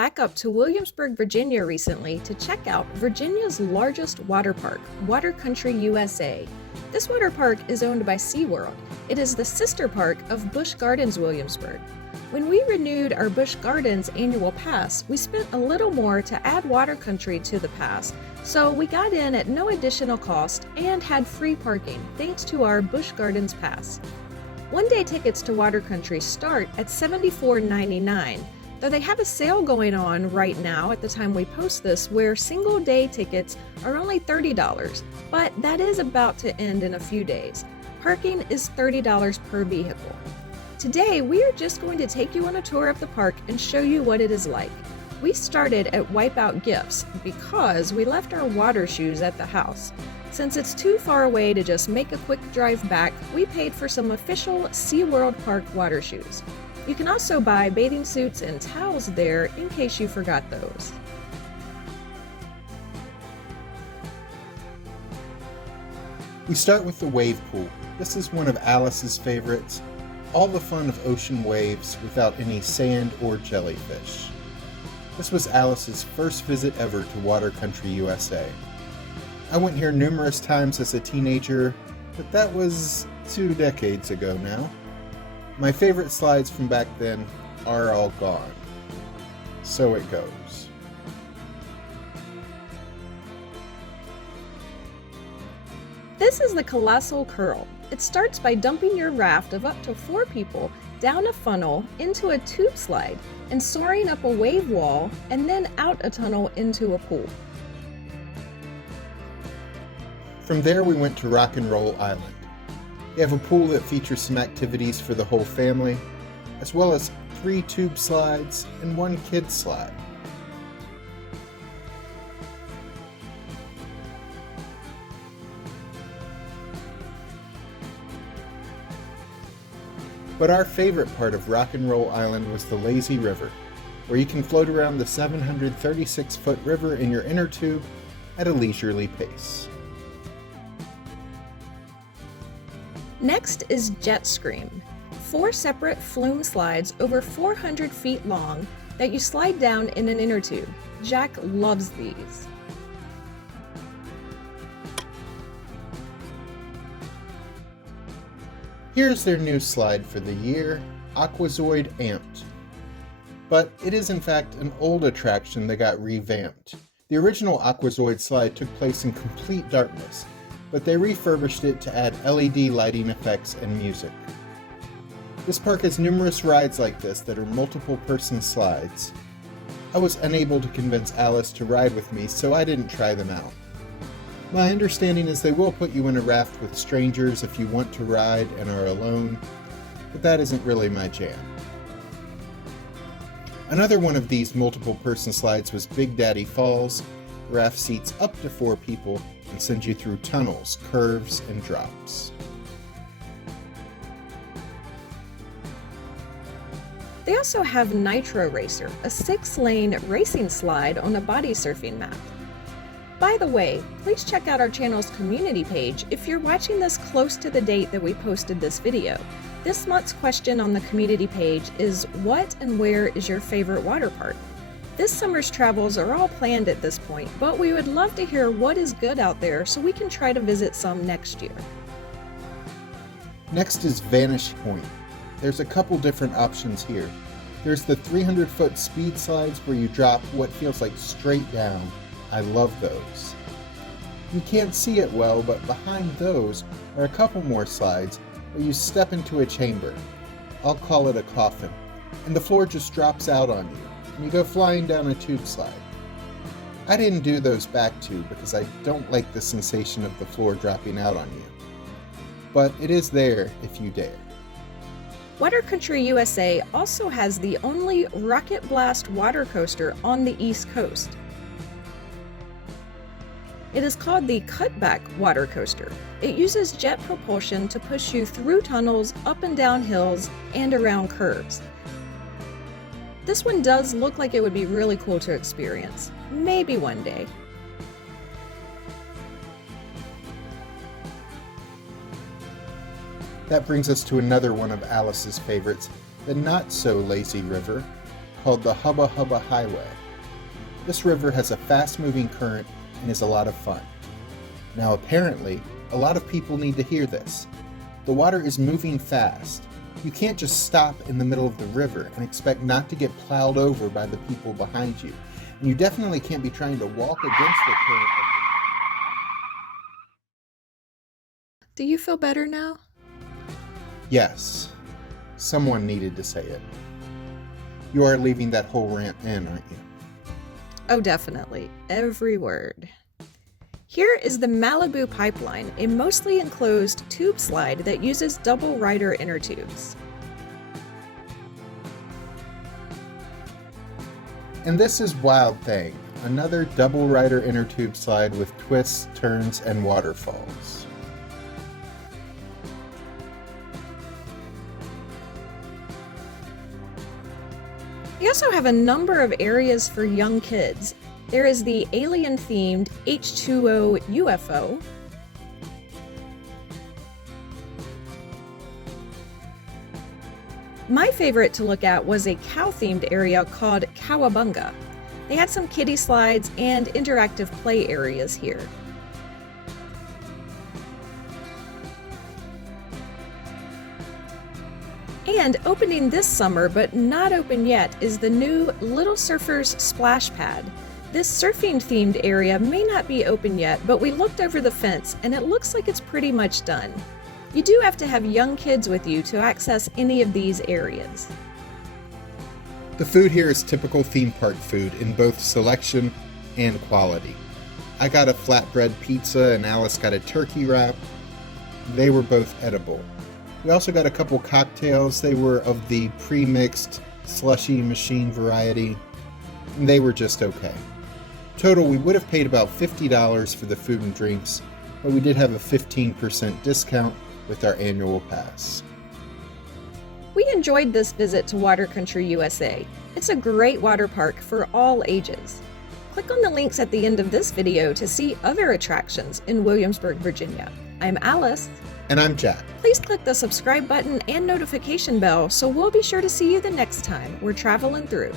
back up to Williamsburg, Virginia recently to check out Virginia's largest water park, Water Country USA. This water park is owned by SeaWorld. It is the sister park of Busch Gardens Williamsburg. When we renewed our Busch Gardens annual pass, we spent a little more to add Water Country to the pass, so we got in at no additional cost and had free parking thanks to our Busch Gardens pass. One-day tickets to Water Country start at $74.99, though they have a sale going on right now at the time we post this where single-day tickets are only $30, but that is about to end in a few days. Parking is $30 per vehicle. Today, we are just going to take you on a tour of the park and show you what it is like. We started at Wipeout Gifts because we left our water shoes at the house. Since it's too far away to just make a quick drive back, we paid for some official SeaWorld Park water shoes. You can also buy bathing suits and towels there in case you forgot those. We start with the wave pool. This is one of Alice's favorites. All the fun of ocean waves without any sand or jellyfish. This was Alice's first visit ever to Water Country USA. I went here numerous times as a teenager, but that was 2 decades ago now. My favorite slides from back then are all gone. So it goes. This is the Colossal Curl. It starts by dumping your raft of up to 4 people down a funnel into a tube slide and soaring up a wave wall and then out a tunnel into a pool. From there we went to Rock and Roll Island. They have a pool that features some activities for the whole family, as well as 3 tube slides and 1 kid slide. But our favorite part of Rock and Roll Island was the lazy river, where you can float around the 736-foot river in your inner tube at a leisurely pace. Next is Jet Scream, 4 separate flume slides over 400 feet long that you slide down in an inner tube. Jack loves these. Here's their new slide for the year, Aquazoid Amped. But it is in fact an old attraction that got revamped. The original Aquazoid slide took place in complete darkness, but they refurbished it to add LED lighting effects and music. This park has numerous rides like this that are multiple person slides. I was unable to convince Alice to ride with me, so I didn't try them out. My understanding is they will put you in a raft with strangers if you want to ride and are alone, but that isn't really my jam. Another one of these multiple person slides was Big Daddy Falls. The raft seats up to 4 people and sends you through tunnels, curves, and drops. They also have Nitro Racer, a 6-lane racing slide on a body surfing mat. By the way, please check out our channel's community page if you're watching this close to the date that we posted this video. This month's question on the community page is, what and where is your favorite water park? This summer's travels are all planned at this point, but we would love to hear what is good out there so we can try to visit some next year. Next is Vanish Point. There's a couple different options here. There's the 300-foot speed slides where you drop what feels like straight down. I love those. You can't see it well, but behind those are a couple more slides where you step into a chamber. I'll call it a coffin, and the floor just drops out on you, and you go flying down a tube slide. I didn't do those back two because I don't like the sensation of the floor dropping out on you. But it is there if you dare. Water Country USA also has the only Rocket Blast water coaster on the East Coast. It is called the Cutback Water Coaster. It uses jet propulsion to push you through tunnels, up and down hills, and around curves. This one does look like it would be really cool to experience. Maybe one day. That brings us to another one of Alice's favorites, the not-so-lazy river, called the Hubba Hubba Highway. This river has a fast-moving current and is a lot of fun. Now apparently, a lot of people need to hear this. The water is moving fast. You can't just stop in the middle of the river and expect not to get plowed over by the people behind you. And you definitely can't be trying to walk against the current of Do you feel better now? Yes, someone needed to say it. You are leaving that whole rant in, aren't you? Oh, definitely. Every word. Here is the Malibu Pipeline, a mostly enclosed tube slide that uses double rider inner tubes. And this is Wild Thing, another double rider inner tube slide with twists, turns, and waterfalls. We also have a number of areas for young kids. There is the alien-themed H2O UFO, my favorite to look at was a cow-themed area called Cowabunga. They had some kiddie slides and interactive play areas here. And opening this summer, but not open yet, is the new Little Surfers Splash Pad. This surfing-themed area may not be open yet, but we looked over the fence and it looks like it's pretty much done. You do have to have young kids with you to access any of these areas. The food here is typical theme park food in both selection and quality. I got a flatbread pizza and Alice got a turkey wrap. They were both edible. We also got a couple cocktails. They were of the pre-mixed slushy machine variety. And they were just okay. Total, we would have paid about $50 for the food and drinks, but we did have a 15% discount with our annual pass. We enjoyed this visit to Water Country USA. It's a great water park for all ages. Click on the links at the end of this video to see other attractions in Williamsburg, Virginia. I'm Alice. And I'm Jack. Please click the subscribe button and notification bell so we'll be sure to see you the next time we're traveling through.